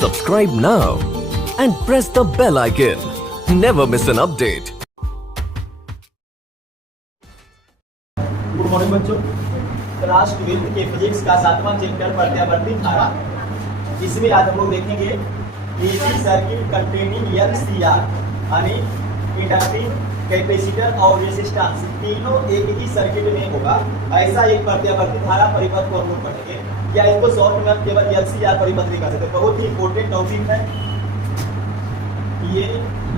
Subscribe now and press the bell icon. Never miss an update. Good morning बच्चों। Class 12 के physics का 7वां chapter प्रत्यावर्ती धारा, इसमें आज हम लोग देखेंगे एसी सर्किट कंटेनिंग एलसीआर यानी इंडक्टिव, कैपेसिटर और रेजिस्टेंस तीनों एक ही सर्किट में होगा। ऐसा एक प्रत्यावर्ती धारा परिपथ को हम लोग पढ़ेंगे, या इसको शॉर्ट में केवल एलसीआर परिपथ नहीं कर सकते। बहुत ही इंपॉर्टेंट टॉपिक है ये।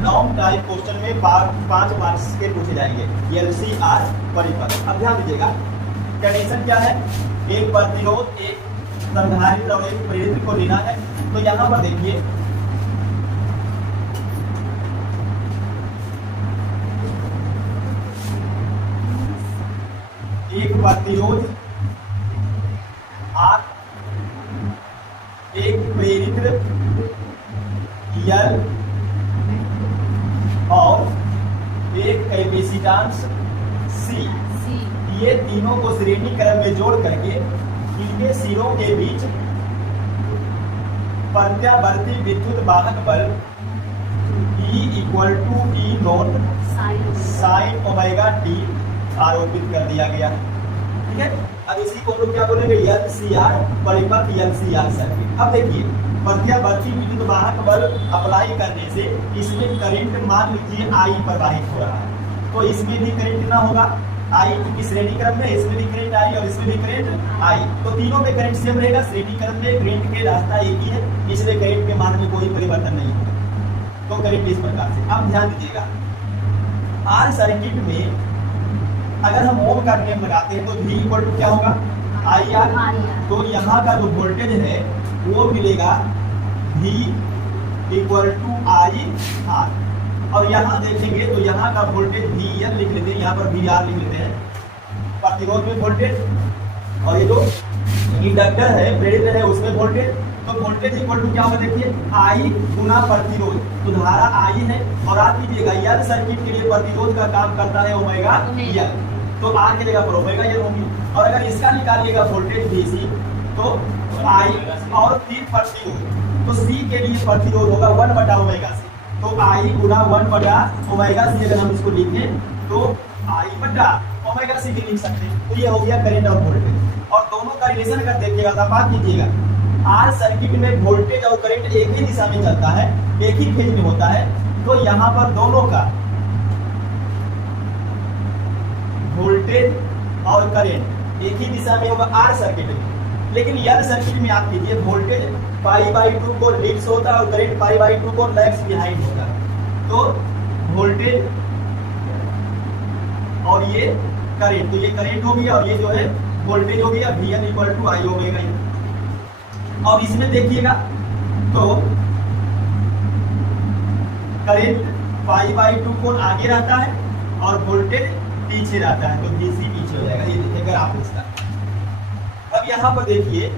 लॉन्ग टाइप क्वेश्चन में 5 मार्क्स के पूछे जाएंगे एलसीआर परिपथ। अब ध्यान दीजिएगा, कंडीशन क्या है, एक प्रतिरोध, एक संधारित्र और एक प्रेरित्र को लेना है। तो यहाँ पर देखिए एक प्रतिरोध R, एक प्रेरित्र L और एक कैपेसिटेंस C। ये तीनों को श्रेणी क्रम में जोड़ करके इनके सिरों के बीच प्रत्यावर्ती विद्युत वाहक बल E = E not sine omega T आरोपित कर दिया गया। ठीक है, अब इसी को हम लोग क्या बोलेंगे, एलसीआर परिपथ, एलसीआर सर्किट। अब देखिए, प्रत्यावर्ती विद्युत वाहक बल अप्लाई करने से इसमें करंट मान लीजिए I प्रवाहित हो रहा है, तो इसमें भी करंट ना होगा I, क्योंकि श्रेणी क्रम में इसमें भी करंट I और इसमें भी करंट I, तो तीनों में करंट सेम रहेगा। श्रेणी क्रम में करंट के रास्ता एक ही है, इसलिए करंट के मान में कोई परिवर्तन नहीं होगा। तो करंट इस प्रकार से। अब ध्यान दीजिएगा, आर सर्किट में अगर हम ओम का नियम लगाते हैं तो V = क्या होगा, IR। तो यहाँ का जो वोल्टेज है वो मिलेगा V = IR। और यहाँ देखेंगे तो यहाँ का वोल्टेज VL लिख लेते हैं, यहाँ पर VR लिख लेते हैं, प्रतिरोध में वोल्टेज। और ये जो इंडक्टर है, प्रेरित्र है, उसमें वोल्टेज। तो वोल्टेज = क्या होगा, देखिए I गुना प्रतिरोध। तो धारा I है, और आप लीजिएगा L सर्किट के लिए प्रतिरोध का काम करता है ओमेगा L, तो R की जगह पर ओमेगा L होगी। और अगर इसका निकालिएगा वोल्टेज VC, तो I और फिर प्रतिरोध, तो C के लिए प्रतिरोध होगा 1/ओमेगा C। तो I गुना 1/ओमेगा C अगर हम इसको लिखें तो I/ओमेगा C भी लिख सकते हैं। तो ये हो गया करंट और वोल्टेज। और दोनों का रिलेशन अगर देखिएगा तो बात कीजिएगा, आर सर्किट में वोल्टेज और करंट एक ही दिशा में चलता है, एक ही फेज में होता है। तो यहाँ पर दोनों का वोल्टेज और करंट एक ही दिशा में होगा आर सर्किट में। लेकिन एल सर्किट में आप कीजिए, वोल्टेज π/2 को लीड्स होता है और करंट π/2 को लैग्स बिहाइंड होता है। तो वोल्टेज और ये करंट, तो ये करंट हो गया और ये जो है वोल्टेज हो गया। VL = I omega. और इसमें देखिएगा तो करंट π/2 को आगे रहता है और वोल्टेज पीछे रहता है, तो VC पीछे हो जाएगा। ये देखिएगा आप इसका। अब यहाँ पर देखिए,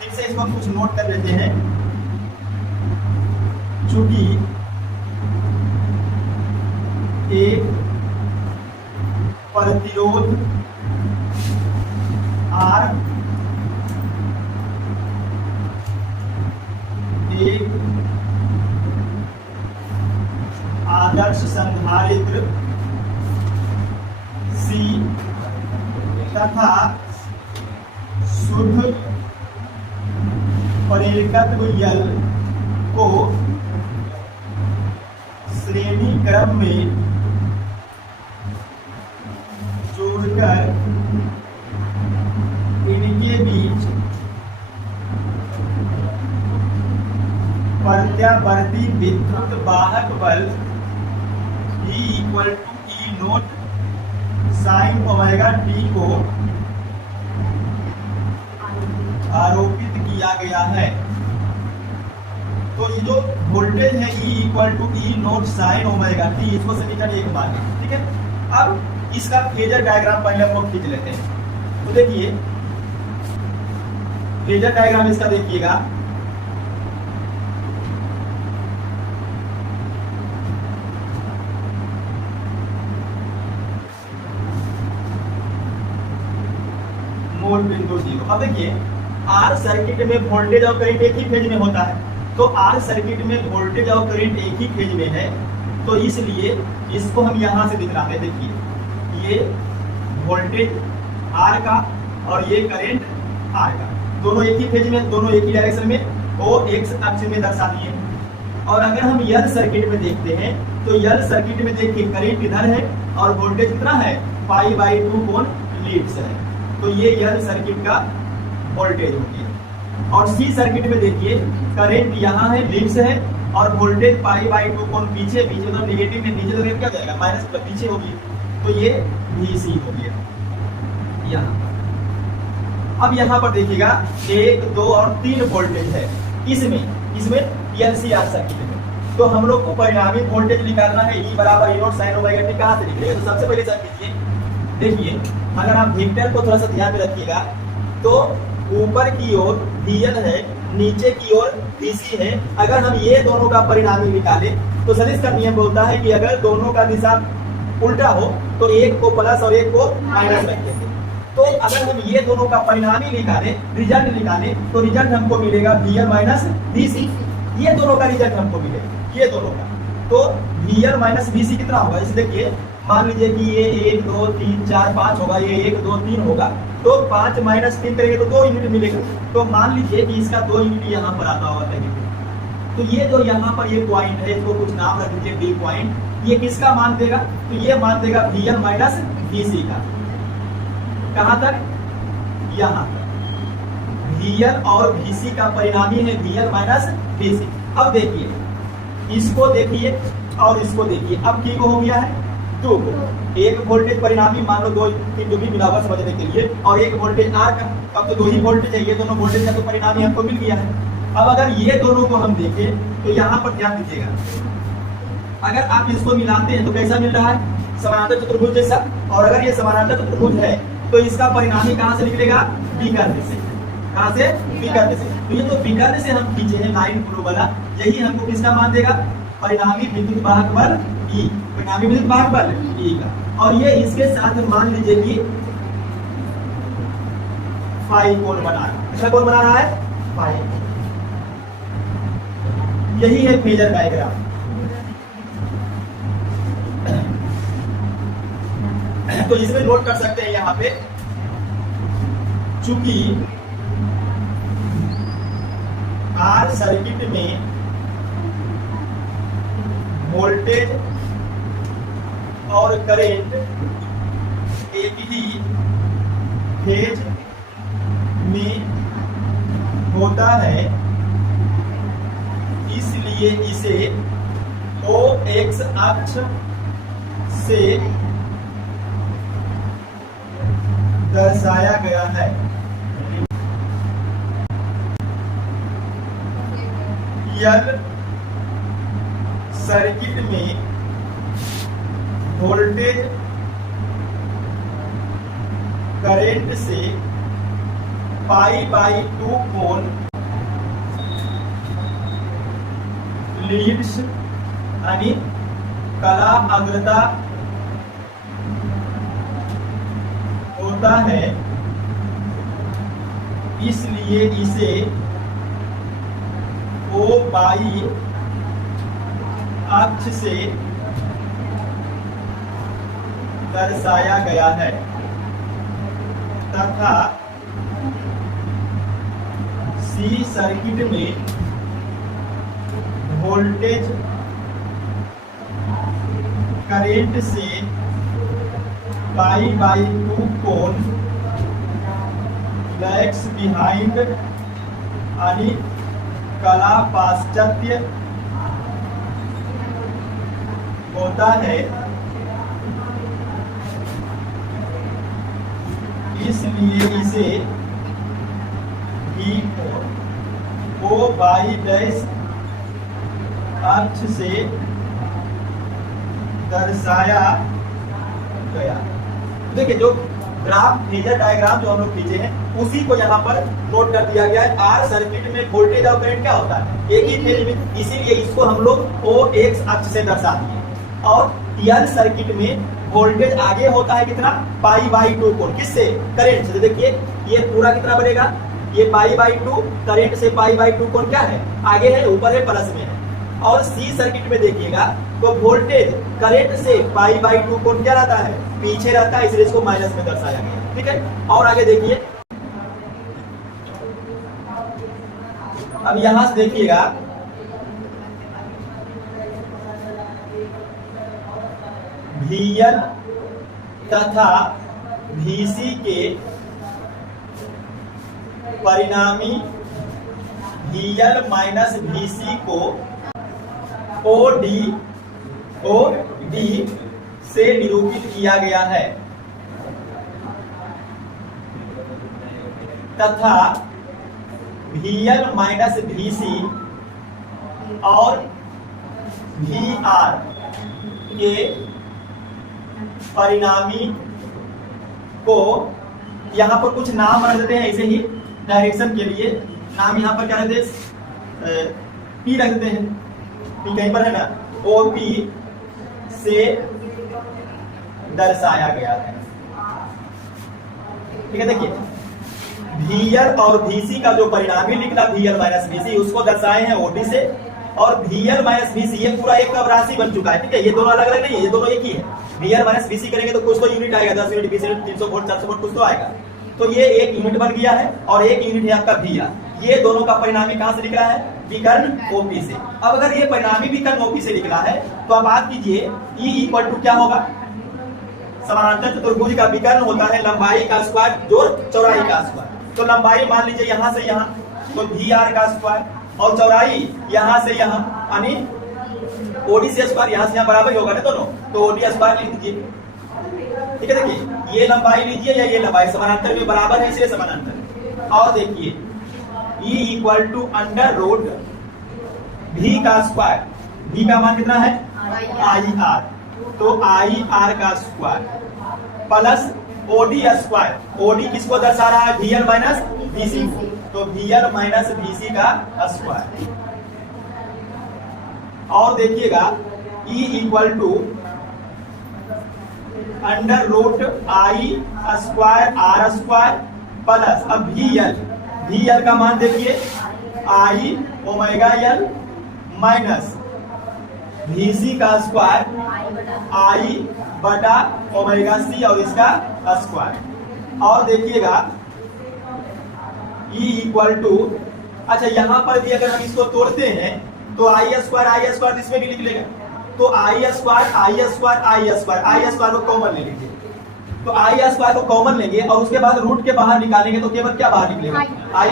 फिर से इसको हम कुछ नोट कर लेते हैं। चूंकि एक प्रतिरोध R, एक आदर्श संधारित्र C तथा शुद्ध प्रेरकत्व L को श्रेणी क्रम में जोड़कर इनके बीच प्रत्यावर्ती विद्युत वाहक बल E = E not sine omega T को आरोपित किया गया है। तो ये जो वोल्टेज है E = E not sine omega T, इसको समीकरण 1 मानिए। ठीक है, अब इसका फेजर डायग्राम पहले हम लोग खींच लेते हैं। तो देखिए फेजर डायग्राम इसका देखिएगा, मोल बिंदु 0। अब देखिए आर सर्किट में वोल्टेज और करंट एक ही फेज में होता है, तो आर सर्किट में वोल्टेज और करंट एक ही फेज में है, तो इसलिए इसको हम यहाँ से दिखलाते हैं। देखिए ये वोल्टेज आर का और ये करंट आर का, दोनों एक ही फेज में, दोनों एक ही डायरेक्शन में, वो एक्स अक्ष में दर्शा दिए। और अगर हम यल सर्किट में देखते हैं तो यल सर्किट में देखिए करंट इधर है और वोल्टेज कितना है, π/2 कोण लीड से है, तो ये यल सर्किट का वोल्टेज हो गया। और सी सर्किट में देखिए करंट यहाँ है, लीड से है, और वोल्टेज π/2 कोण पीछे तो नेगेटिव में नीचे तो क्या जाएगा, माइनस पीछे होगी, तो ये VC हो गया यहाँ। अब यहाँ पर देखिएगा 1, 2 और 3 वोल्टेज है इसमें LCR सर्किट में, तो हम लोग को परिणामी वोल्टेज निकालना है। E बराबर E0 sin ओमेगा t कहाँ से निकलेगा, तो सबसे पहले सर कीजिए, देखिए अगर आप वेक्टर को थोड़ा सा ध्यान में रखिएगा तो ऊपर की ओर VL है, नीचे की ओर VC है। अगर हम ये दोनों का परिणामी निकाले तो सदिश का नियम बोलता है कि अगर दोनों का दिशा उल्टा हो तो एक को प्लस और एक को माइनस रखेंगे। तो अगर हम ये दोनों का परिणामी निकाले, रिजल्ट निकाले, तो रिजल्ट हमको मिलेगा VL माइनस VC। ये दोनों का रिजल्ट हमको मिलेगा, ये दोनों का, तो VL माइनस VC कितना होगा, इसे देखिए मान लीजिए कि ये 1, 2, 3, 4, 5 होगा, ये 1, 2, 3 होगा, तो 5 माइनस 3 करेंगे तो 2 यूनिट मिलेगा। तो मान लीजिए कि इसका 2 यूनिट यहाँ पर आता होगा नेगेटिव, तो ये जो यहाँ पर ये पॉइंट है, इसको कुछ नाम रख दीजिए D पॉइंट, ये किसका मान देगा, तो ये मान देगा VL माइनस VC का। कहाँ तक, यहाँ तक। VL और VC का परिणामी है VL माइनस VC। अब देखिए इसको देखिए और इसको देखिए, अब की को हो गया है 2 को, एक वोल्टेज परिणामी मान लो 2 3 जो भी मिलावट समझने के लिए, और एक वोल्टेज आर का, अब तो 2 ही वोल्टेज है, ये दोनों वोल्टेज का तो परिणामी हमको मिल गया है। अब अगर ये दोनों को हम देखें तो यहाँ पर ध्यान दीजिएगा, अगर आप इसको मिलाते हैं तो कैसा मिल रहा है, समानांतर चतुर्भुज जैसा। और अगर ये समानांतर चतुर्भुज है तो इसका परिणामी कहाँ से निकलेगा, विकर्ण से। कहाँ से, विकर्ण से। तो ये जो विकर्ण से हम खींचे हैं लाइन फ्लो वाला, यही हमको किसका मान देगा, परिणामी विद्युत वाहक बल E, परिणामी विद्युत वाहक बल E का। और ये इसके साथ मान लीजिए कि फाई कोण बना रहा है, कितना कोण बना रहा है, फाई। यही है फेजर डायग्राम। तो इसमें नोट कर सकते हैं यहाँ पे, चूंकि आर सर्किट में वोल्टेज और करंट एक ही फेज में होता है, इसलिए इसे OX अक्ष से दर्शाया गया है। यल सर्किट में वोल्टेज करंट से π/2 कोण लीड्स यानी कला अग्रता होता है, इसलिए इसे OY अक्ष से दर्शाया गया है तथा C सर्किट में वोल्टेज करंट से π/2 कोण लैग्स बिहाइंड यानी कला पाश्चात्य होता है, इसलिए इसे भी OY' अक्ष से दर्शाया गया। देखिए जो ग्राफ फेजर डायग्राम जो हम लोग खींचे हैं उसी को यहाँ पर नोट कर दिया गया है। आर सर्किट में वोल्टेज और करंट क्या होता है, एक ही फेज में, इसीलिए इसको हम लोग OX अक्ष से दर्शा दिए। और यल सर्किट में वोल्टेज आगे होता है कितना, π/2 कोण, किससे, करंट से। देखिए ये पूरा कितना बनेगा ये π/2, करंट से π/2 कोण क्या है, आगे है, ऊपर है, प्लस में है। और सी सर्किट में देखिएगा तो वोल्टेज करंट से π/2 कोण क्या रहता है, पीछे रहता है, इसलिए इसको माइनस में दर्शाया गया। ठीक है, और आगे देखिए, अब यहां से देखिएगा VL तथा VC के परिणामी VL माइनस VC को OD से निरूपित किया गया है तथा VL माइनस VC और VR के परिणामी को, यहां पर कुछ नाम रख देते हैं ऐसे ही डायरेक्शन के लिए, नाम यहां पर क्या रखते हैं, P रख देते हैं, P कहीं पर है ना, OP से दर्शाया गया है। ठीक है, देखिए VL और VC का जो परिणामी निकला VL माइनस VC, उसको दर्शाए हैं OD से, और VL माइनस VC ये पूरा एक राशि बन चुका है। ठीक है, ये दोनों अलग अलग नहीं है, ये दोनों एक ही है। VL माइनस VC करेंगे तो कुछ तो यूनिट आएगा, 10 यूनिट, 20 यूनिट, 300 वोल्ट, 400 वोल्ट, कुछ तो आएगा। तो ये एक यूनिट बन गया है और एक यूनिट है आपका VR। ये दोनों का परिणामी कहां से निकला है, विकर्ण OP से। अब अगर ये परिणामी विकर्ण OP से निकला है तो अब बात कीजिए E इक्वल टू क्या होगा, समानांतर चतुर्भुज का विकर्ण होता है लंबाई का स्क्वायर जोड़ चौड़ाई का स्क्वायर। तो लंबाई मान लीजिए यहां से यहां, तो VR का स्क्वायर, और चौड़ाई यहां से यहां, यानी OD से स्क्वायर, यहां से यहां बराबर होगा ना दोनों, तो OD स्क्वायर लिख दीजिए। ठीक है, देखिए ये लंबाई लीजिए या ये लंबाई, समानांतर में बराबर है इसलिए समानांतर। और देखिए E equal to under root V का स्क्वायर, V का मान कितना है IR, तो IR का स्क्वायर प्लस OD स्क्वायर, OD किसको दर्शा रहा है, VL माइनस VC को, तो VL माइनस VC का स्क्वायर। और देखिएगा E equal to under root I square R square plus, अब VL का मान देखिए I omega L minus VC का स्क्वायर I बटा ओमेगा C और इसका स्क्वायर। और देखिएगा E इक्वल टू, अच्छा यहां पर भी अगर हम इसको तोड़ते हैं तो I स्क्वायर इसमें भी लिख लेंगे, तो I स्क्वायर को कॉमन ले लीजिए, तो I स्क्वायर को कॉमन लेंगे और उसके बाद रूट के बाहर निकालेंगे तो केवल क्या बाहर निकलेगा, I,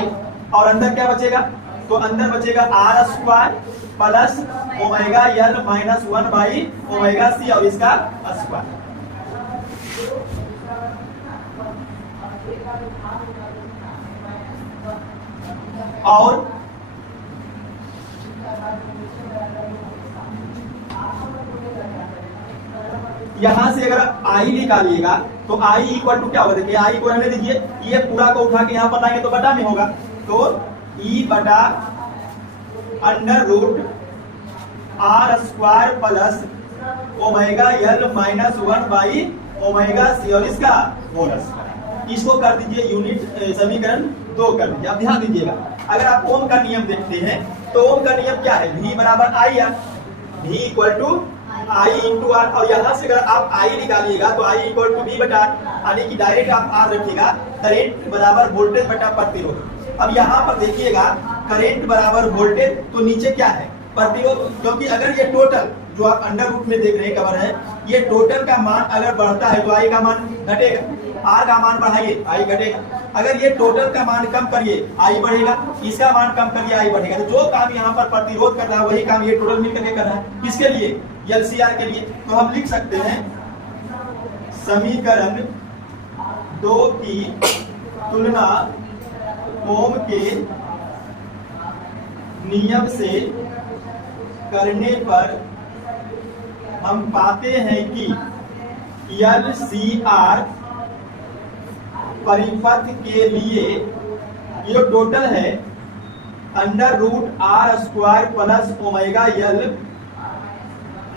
और अंदर क्या बचेगा, तो अंदर बचेगा R square plus omega L minus 1 by omega C और इसका स्क्वायर। और यहां से अगर I निकालिएगा तो I इक्वल टू क्या होगा, देखिए I को रहने दीजिए, ये पूरा को उठा के यहां पर लाएंगे तो बटा में होगा, तो E बटा under root R square plus omega L minus 1 by omega C और इसका होल स्क्वायर। इसको कर दीजिए यूनिट, समीकरण 2 कर दीजिए। अब ध्यान दीजिएगा, अगर आप ओम का नियम देखते हैं तो ओम का नियम क्या है, V बराबर I है, V equal to I into R, और यहाँ से अगर आप I निकालिएगा तो I इक्वल टू V बटा, यानी कि डायरेक्ट आप R रखिएगा, करंट बराबर वोल्टेज बटा प्रतिरोध। अब यहाँ पर देखिएगा करंट बराबर वोल्टेज, तो नीचे क्या है प्रतिरोध, क्योंकि अगर ये टोटल जो आप अंडर रूट में देख रहे हैं कवर है, ये टोटल का मान अगर बढ़ता है तो I का मान घटेगा, R का मान बढ़ाइए I घटेगा, अगर ये टोटल का मान कम करिए I बढ़ेगा, इसका मान कम करिए I बढ़ेगा। तो जो काम यहाँ पर प्रतिरोध कर रहा है वही काम ये टोटल मिलकर के कर रहा है, किसके लिए, LCR के लिए। तो हम लिख सकते हैं समीकरण 2 की तुलना ओम के नियम से करने पर हम पाते हैं कि LCR परिपथ के लिए ये टोटल है under root R square plus omega L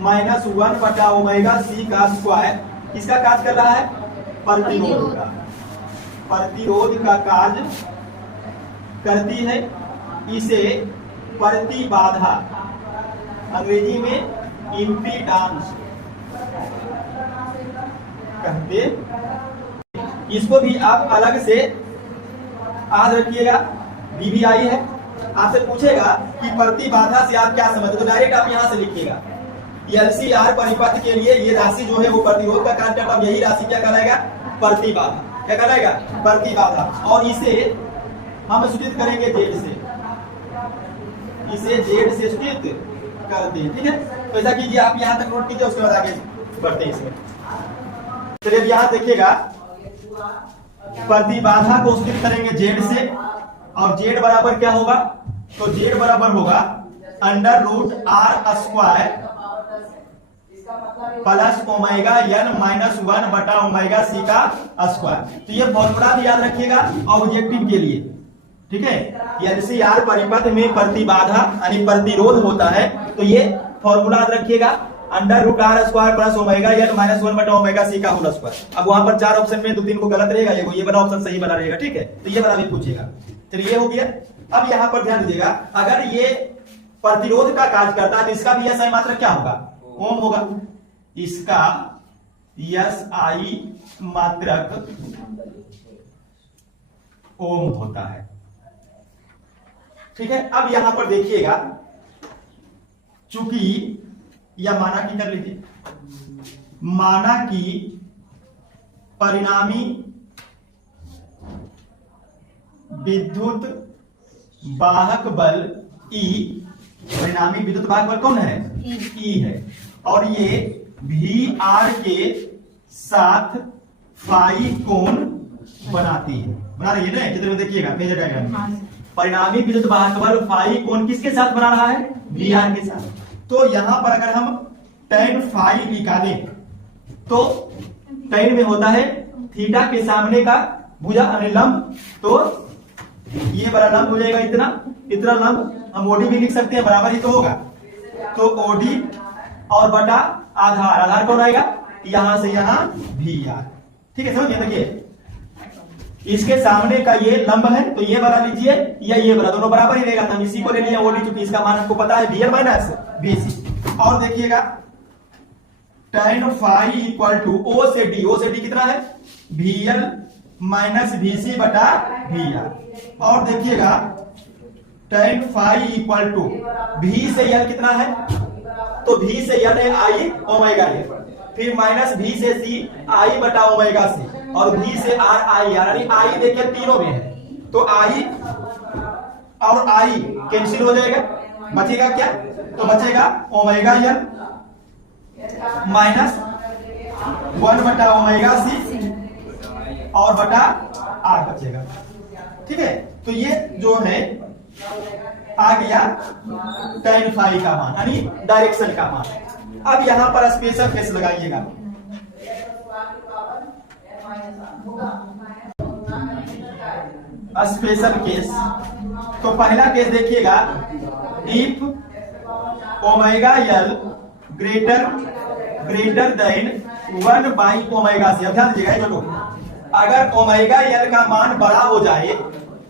minus 1 बटा ओमेगा C का स्क्वायर, किसका कार्य कर रहा है, प्रतिरोध का कार्य करती है, इसे प्रतिबाधा, अंग्रेजी में इम्पीडेंस कहते। इसको भी आप अलग से याद रखिएगा, बीबीआई है, आपसे पूछेगा कि प्रतिबाधा से आप क्या समझते हो, तो डायरेक्ट आप यहां से लिखिएगा एलसीआर परिपथ के लिए ये राशि जो है वो प्रतिरोध का कार्य करता है, यही राशि क्या कहलाएगा, प्रतिबाधा। क्या कहलाएगा, प्रतिबाधा। और इसे हम सूचित करेंगे जेड से, इसे जेड से सूचित करते हैं। ठीक है, तो ऐसा कीजिए, आप यहां तक नोट कीजिए, उसके बाद आगे बढ़ते हैं इसमें। चलिए यहां देखिएगा, प्रतिबाधा को सूचित करेंगे जेड से, और जेड बराबर क्या होगा, तो जेड बराबर होगा under root R square plus omega N minus 1 बटा ओमेगा सी का स्क्वायर। तो ये फॉर्मूला भी याद रखिएगा ऑब्जेक्टिव के लिए। ठीक है, एलसीआर परिपथ में प्रतिबाधा यानी प्रतिरोध होता है, तो ये फॉर्मूला याद रखिएगा, under root R square plus omega N minus 1 बटा ओमेगा सी का होल स्क्वायर। अब वहां पर 4 ऑप्शन में 2-3 को गलत रहेगा, ये वाला ऑप्शन सही बना रहेगा। ठीक है, तो ये वाला भी पूछेगा। चलिए ये हो गया। अब यहां पर ध्यान दीजिएगा, अगर ये प्रतिरोध का कार्य करता है तो इसका भी एसआई मात्रक क्या होगा, ओम होगा। इसका एसआई मात्रक ओम होता है। ठीक है, अब यहां पर देखिएगा, चूंकि या माना कि कर लीजिए, माना कि परिणामी विद्युत वाहक बल E, परिणामी विद्युत वाहक बल कौन है, E है, और ये VR के साथ फाई कोण बनाती है, बना रही है ना, चित्र में देखिएगा मेजर डायग्राम। परिणामी विद्युत वाहक बल फाई कोण किसके साथ बना रहा है, VR के साथ। तो यहां पर अगर हम tan फाई निकालें तो tan में होता है थीटा के सामने का भुजा लंब, तो ये बड़ा लंब हो जाएगा, इतना लंब। हम ओडी भी लिख सकते हैं, बराबर ही तो होगा, तो ओडी और बटा आधार, आधार कौन आएगा, यहां से यहां VR। ठीक है, समझिए, देखिए इसके सामने का ये लंब है, तो ये वाला लीजिए या ये वाला, दोनों बराबर ही रहेगा, तो हम इसी को ले लिया ओडी, चूंकि इसका मान हमको पता है VL माइनस BC। और देखिएगा tan phi equal to O से D, O से D कितना है, VL माइनस BC बटा VR। और देखिएगा tan phi equal to V से L कितना है, तो V से L है I ओमेगा है, फिर माइनस V से C I बटा ओमेगा C, और V से R I, यानी I देखिए तीनों में है, तो I और I कैंसिल हो जाएगा, बचेगा क्या, तो बचेगा ओमेगा L माइनस 1 बटा ओमेगा C और बटा R बचेगा। ठीक है, तो ये जो है आ गया tan फाई का मान, यानी डायरेक्शन का मान। अब यहां पर स्पेशल केस लगाइएगा, स्पेशल केस। तो पहला केस देखिएगा, if omega L greater than 1 by omega C. अब ध्यान दीजिएगा चलो, अगर ओमेगा एल का मान बड़ा हो जाए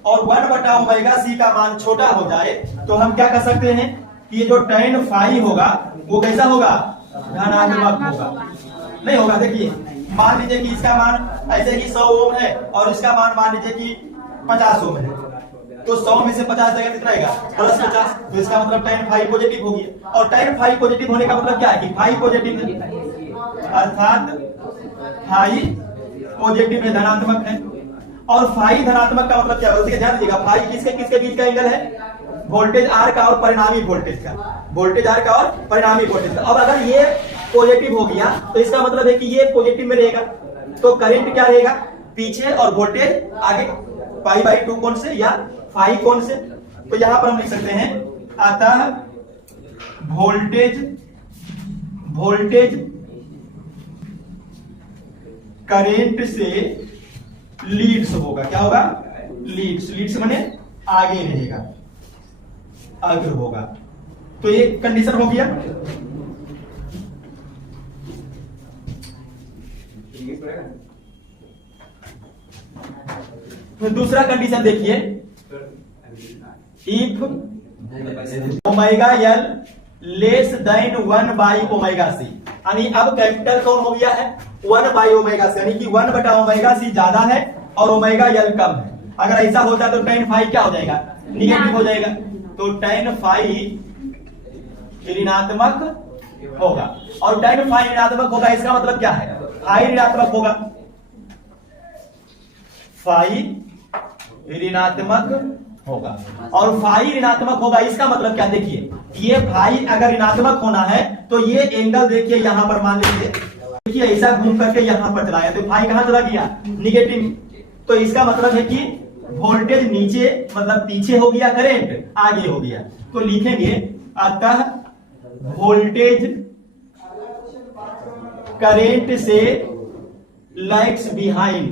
और 1 बटा ओमेगा सी का मान छोटा हो जाए, तो हम क्या कर सकते हैं कि ये जो tan फाई होगा वो कैसा होगा, धनात्मक होगा, नहीं होगा। देखिए मान लीजिए कि इसका मान ऐसे ही 100 ओम है और इसका मान लीजिए कि 50 ओम है, तो 100 में से 50 जाएगा कितना आएगा, +50, तो इसका मतलब tan फाई पॉजिटिव होगी। और tan फाई पॉजिटिव होने का मतलब क्या है कि फाई पॉजिटिव है, अर्थात फाई पॉजिटिव है, धनात्मक है। और फाई धनात्मक का मतलब क्या है, ध्यान दीजिएगा, फाई किसके किसके बीच का एंगल है, वोल्टेज आर का और परिणामी वोल्टेज का, वोल्टेज आर का और परिणामी वोल्टेज का। अब अगर ये पॉजिटिव हो गया तो इसका मतलब है कि ये पॉजिटिव में रहेगा, तो करंट क्या रहेगा पीछे और वोल्टेज आगे, π/2 कोण से या फाई कोण से। तो यहां पर हम लिख सकते हैं, अतः वोल्टेज करंट से लीड्स होगा, क्या होगा, लीड्स माने आगे रहेगा, अग्र होगा। तो ये कंडीशन हो गया। तो दूसरा कंडीशन देखिए, if omega L less than 1 by omega C, यानी अब कैपिटल कौन हो गया है 1 बाई ओमेगा सी, यानी कि 1 बटा ओमेगा सी ज्यादा है और ओमेगा एल कम है। अगर ऐसा होता तो tan फाई क्या हो जाएगा, निगेटिव हो जाएगा। तो tan फाई ऋणात्मक होगा, और tan फाई ऋणात्मक होगा इसका मतलब क्या है, फाई ऋणात्मक होगा, फाई ऋणात्मक होगा, और फाई ऋणात्मक होगा इसका मतलब क्या, देखिए ये फाई अगर ऋणात्मक होना है तो ये एंगल देखिए यहां पर मान लीजिए, देखिए ऐसा घूम करके यहां पर चला गया, तो फाई कहां चला गया, निगेटिव। तो इसका मतलब है कि वोल्टेज नीचे मतलब पीछे हो गया, करंट आगे हो गया। तो लिखेंगे अतः वोल्टेज करंट से लैग्स बिहाइंड,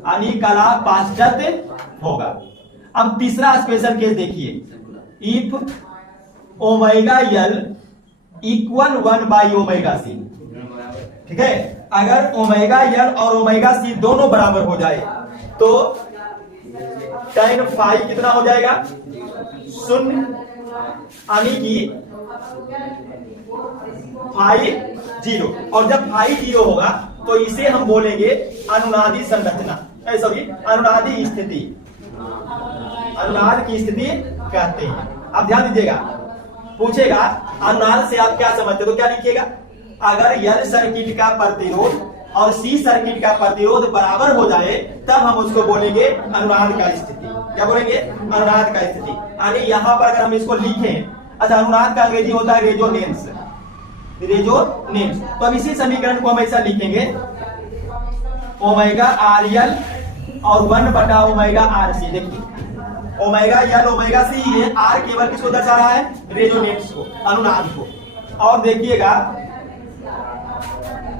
यानी कला पाश्चात्य होगा। अब तीसरा स्पेशल केस देखिए, if omega L equal 1 by omega C, ठीक है, अगर ओमेगा एल और ओमेगा सी दोनों बराबर हो जाए तो tan फाई कितना हो जाएगा, 0, यानी कि फाई 0, और जब फाई 0 होगा तो इसे हम बोलेंगे अनुनादी संरचना, सॉरी अनुनादी स्थिति, अनुनाद की स्थिति कहते हैं। अब ध्यान दीजिएगा, पूछेगा अनुनाद से आप क्या समझते हो, तो क्या लिखिएगा, अगर L सर्किट का प्रतिरोध और C सर्किट का प्रतिरोध बराबर हो जाए तब हम उसको बोलेंगे अनुनाद का स्थिति। क्या बोलेंगे, अनुनाद का स्थिति। यानी यहाँ पर अगर हम इसको लिखें, अच्छा अनुनाद का अंग्रेजी होता है रेजोनेंस, रेजोनेंस। तो अब इसी समीकरण को हम ऐसा लिखेंगे, ओमेगा आर एल और 1 बटा ओमेगा आर सी। देखिए ओमेगा एल ओमेगा सी, ये आर केवल किसको दर्शा रहा है, रेजोनेंस को, अनुनाद को। और देखिएगा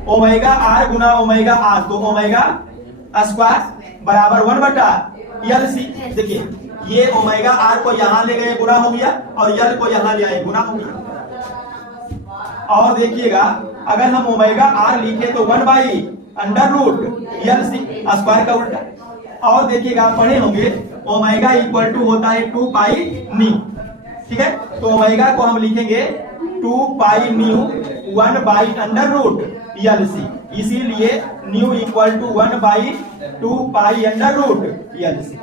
ओमेगा आर गुना ओमेगा आर, तो ओमेगा स्क्वायर बराबर 1 बटा एल सी। देखिए ये ओमेगा आर को यहां ले गए गुना हो गया, और एल को यहां ले आए गुना हो गया। और देखिएगा अगर हम ओमेगा आर लिखे तो 1 by under root L C, square का उल्टा। और देखिएगा आप पढ़े होंगे ओमेगा इक्वल टू होता है 2 पाई न्यू, ठीक है, तो ओमेगा को हम लिखेंगे 2 pi nu 1 by under root L C, इसीलिए nu equal to 1 by 2 pi under root L C.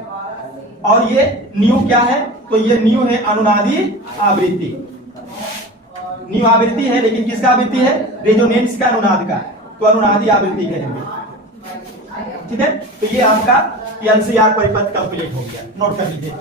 और ये न्यू क्या है, तो ये न्यू है अनुनादी आवृत्ति, न्यू आवृत्ति है, लेकिन किसका आवृत्ति है, रेजोनेंस का, अनुनाद का, तो अनुनादी आवृत्ति कहेंगे। ठीक है, तो ये आपका एलसीआर परिपथ कंप्लीट हो गया, नोट कर लीजिए।